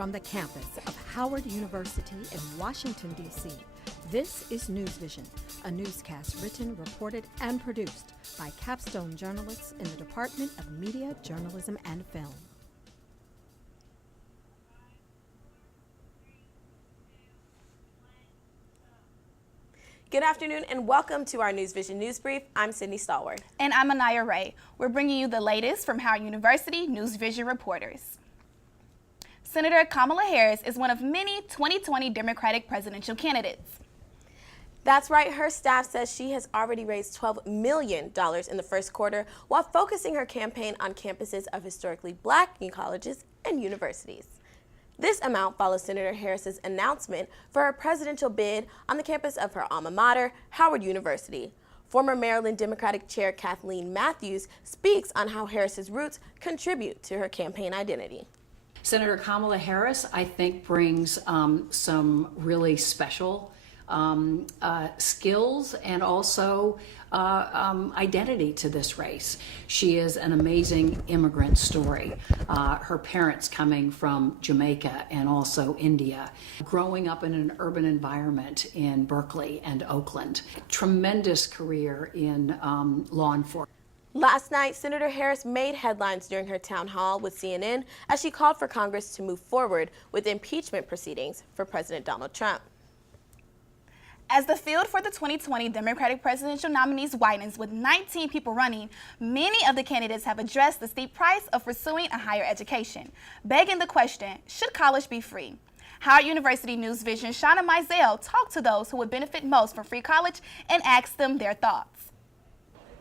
From the campus of Howard University in Washington, D.C., this is News Vision, a newscast written, reported, and produced by capstone journalists in the Department of Media, Journalism, and Film. Good afternoon and welcome to our News Vision News Brief. I'm Sydney Stallworth. And I'm Anaya Ray. We're bringing you the latest from Howard University News Vision reporters. Senator Kamala Harris is one of many 2020 Democratic presidential candidates. That's right. Her staff says she has already raised $12 million in the first quarter while focusing her campaign on campuses of historically black colleges and universities. This amount follows Senator Harris's announcement for her presidential bid on the campus of her alma mater, Howard University. Former Maryland Democratic Chair Kathleen Matthews speaks on how Harris's roots contribute to her campaign identity. Senator Kamala Harris, I think, brings some really special skills and also identity to this race. She is an amazing immigrant story. Her parents coming from Jamaica and also India, growing up in an urban environment in Berkeley and Oakland. Tremendous career in law enforcement. Last night, Senator Harris made headlines during her town hall with CNN as she called for Congress to move forward with impeachment proceedings for President Donald Trump. As the field for the 2020 Democratic presidential nominees widens with 19 people running, many of the candidates have addressed the steep price of pursuing a higher education, begging the question, should college be free? Howard University News Vision's Shawna talked to those who would benefit most from free college and asked them their thoughts.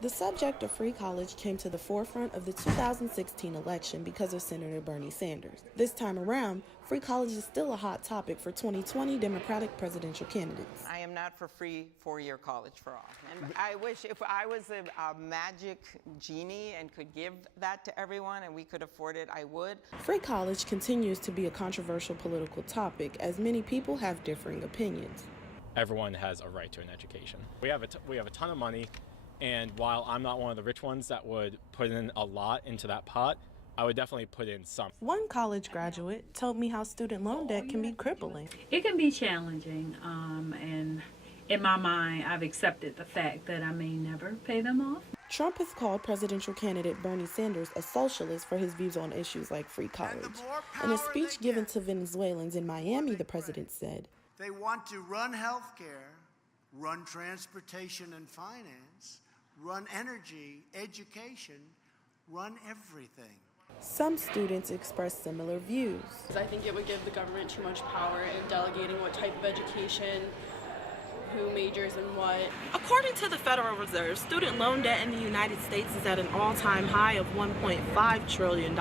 The subject of free college came to the forefront of the 2016 election because of Senator Bernie Sanders. This time around, free college is still a hot topic for 2020 Democratic presidential candidates. I am not for free four-year college for all. And I wish if I was a magic genie and could give that to everyone and we could afford it, I would. Free college continues to be a controversial political topic as many people have differing opinions. Everyone has a right to an education. We have a ton of money. And while I'm not one of the rich ones that would put in a lot into that pot, I would definitely put in some. One college graduate told me how student loan debt can be crippling. It can be challenging, and in my mind, I've accepted the fact that I may never pay them off. Trump has called presidential candidate Bernie Sanders a socialist for his views on issues like free college. In a speech given to Venezuelans in Miami, the president said, "They want to run healthcare, run transportation and finance, run energy, education, run everything." Some students expressed similar views. I think it would give the government too much power in delegating what type of education, who majors in what. According to the Federal Reserve, student loan debt in the United States is at an all-time high of $1.5 trillion,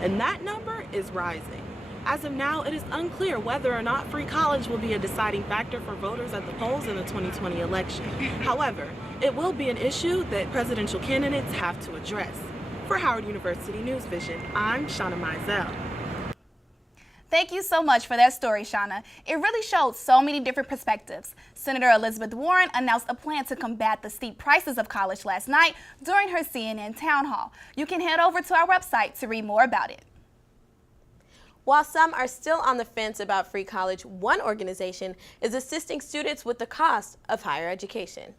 and that number is rising. As of now, it is unclear whether or not free college will be a deciding factor for voters at the polls in the 2020 election. However, it will be an issue that presidential candidates have to address. For Howard University News Vision, I'm Shawna. Thank you so much for that story, Shawna. It really showed so many different perspectives. Senator Elizabeth Warren announced a plan to combat the steep prices of college last night during her CNN town hall. You can head over to our website to read more about it. While some are still on the fence about free college, one organization is assisting students with the cost of higher education.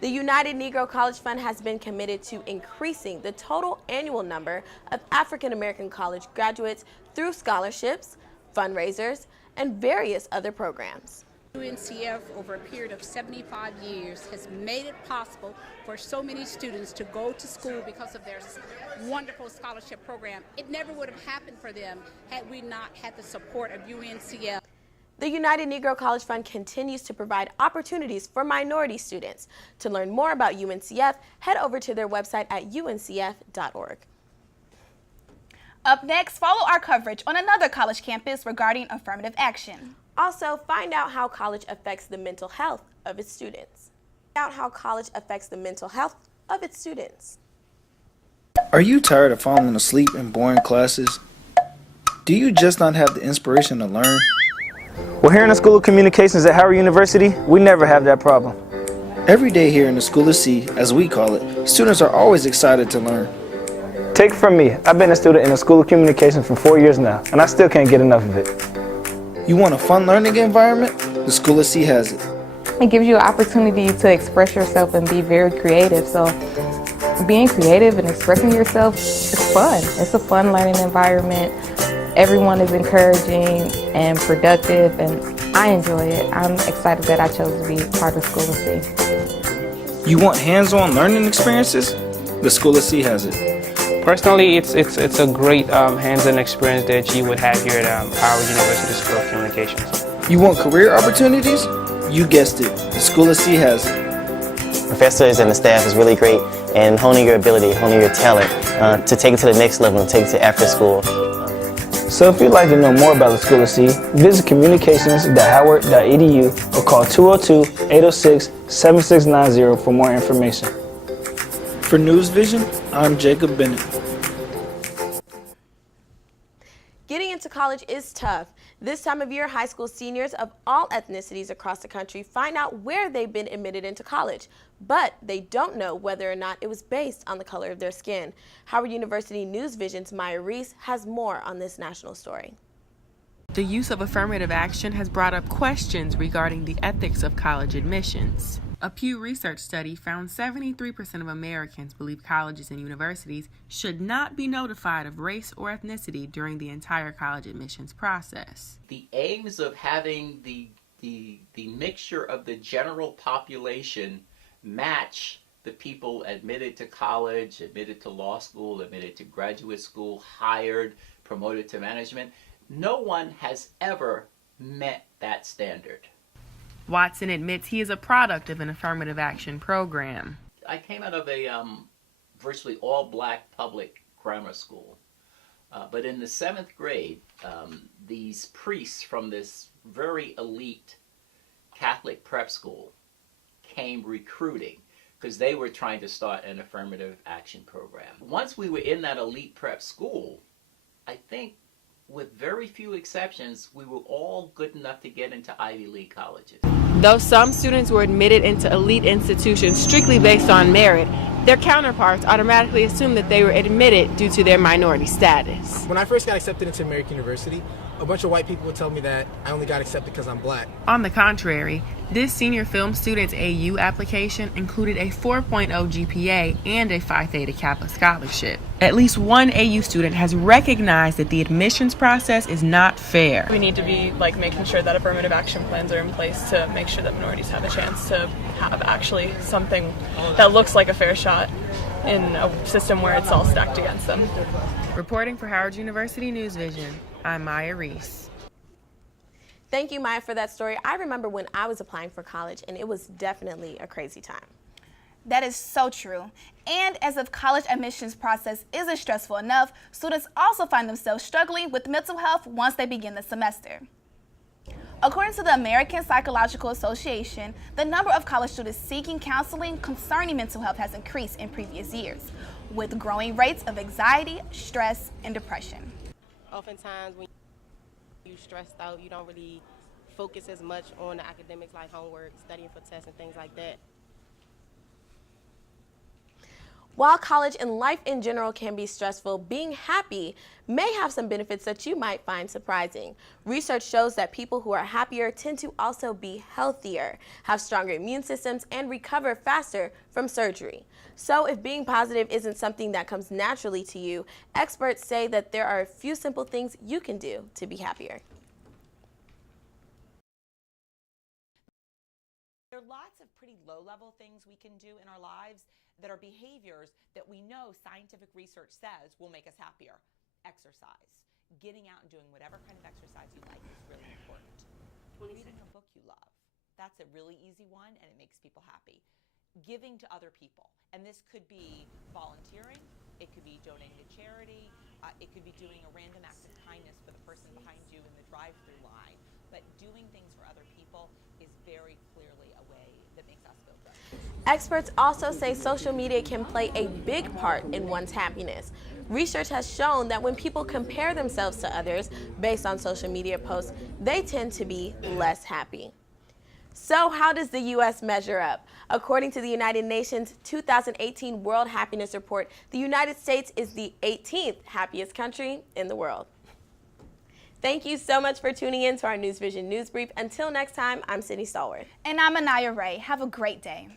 The United Negro College Fund has been committed to increasing the total annual number of African American college graduates through scholarships, fundraisers, and various other programs. UNCF, over a period of 75 years, has made it possible for so many students to go to school because of their wonderful scholarship program. It never would have happened for them had we not had the support of UNCF. The United Negro College Fund continues to provide opportunities for minority students. To learn more about UNCF, head over to their website at uncf.org. Up next, follow our coverage on another college campus regarding affirmative action. Also, find out how college affects the mental health of its students. Are you tired of falling asleep in boring classes? Do you just not have the inspiration to learn? Well, here in the School of Communications at Howard University, we never have that problem. Every day here in the School of C, as we call it, students are always excited to learn. Take it from me, I've been a student in the School of Communication for 4 years now, and I still can't get enough of it. You want a fun learning environment? The School of C has it. It gives you an opportunity to express yourself and be very creative. So being creative and expressing yourself is fun. It's a fun learning environment. Everyone is encouraging and productive, and I enjoy it. I'm excited that I chose to be part of the School of C. You want hands-on learning experiences? The School of C has it. Personally, it's a great hands-on experience that you would have here at Howard University School of Communications. You want career opportunities? You guessed it. The School of C has it. Professors and the staff is really great in honing your ability, honing your talent to take it to the next level and take it to after school. So if you'd like to know more about the School of C, visit communications.howard.edu or call 202-806-7690 for more information. For News Vision, I'm Jacob Bennett. Getting into college is tough. This time of year, high school seniors of all ethnicities across the country find out where they've been admitted into college, but they don't know whether or not it was based on the color of their skin. Howard University News Vision's Maya Reese has more on this national story. The use of affirmative action has brought up questions regarding the ethics of college admissions. A Pew Research study found 73% of Americans believe colleges and universities should not be notified of race or ethnicity during the entire college admissions process. The aims of having the mixture of the general population match the people admitted to college, admitted to law school, admitted to graduate school, hired, promoted to management, no one has ever met that standard. Watson admits he is a product of an affirmative action program. I came out of a virtually all-black public grammar school, but in the 7th grade, these priests from this very elite Catholic prep school came recruiting because they were trying to start an affirmative action program. Once we were in that elite prep school, I think with very few exceptions, we were all good enough to get into Ivy League colleges. Though some students were admitted into elite institutions strictly based on merit, their counterparts automatically assumed that they were admitted due to their minority status. When I first got accepted into American University, a bunch of white people would tell me that I only got accepted because I'm black. On the contrary, this senior film student's AU application included a 4.0 GPA and a Phi Theta Kappa scholarship. At least one AU student has recognized that the admissions process is not fair. We need to be making sure that affirmative action plans are in place to make sure that minorities have a chance to have actually something that looks like a fair shot in a system where it's all stacked against them. Reporting for Howard University News Vision, I'm Maya Reese. Thank you, Maya, for that story. I remember when I was applying for college, and it was definitely a crazy time. That is so true. And as if college admissions process isn't stressful enough, students also find themselves struggling with mental health once they begin the semester. According to the American Psychological Association, the number of college students seeking counseling concerning mental health has increased in previous years, with growing rates of anxiety, stress, and depression. Oftentimes when you're stressed out, you don't really focus as much on the academics like homework, studying for tests, and things like that. While college and life in general can be stressful, being happy may have some benefits that you might find surprising. Research shows that people who are happier tend to also be healthier, have stronger immune systems, and recover faster from surgery. So if being positive isn't something that comes naturally to you, experts say that there are a few simple things you can do to be happier. There are lots of pretty low-level things we can do in our lives that are behaviors that we know scientific research says will make us happier. Exercise. Getting out and doing whatever kind of exercise you like is really important. Reading a book you love. That's a really easy one, and it makes people happy. Giving to other people. And this could be volunteering. It could be donating to charity. It could be doing a random act of kindness for the person behind you in the drive-thru line. But doing things for other people is very clearly a way that makes us feel good. Experts also say social media can play a big part in one's happiness. Research has shown that when people compare themselves to others based on social media posts, they tend to be less happy. So how does the U.S. measure up? According to the United Nations 2018 World Happiness Report, the United States is the 18th happiest country in the world. Thank you so much for tuning in to our News Vision News Brief. Until next time, I'm Sydney Stallworth. And I'm Anaya Ray. Have a great day.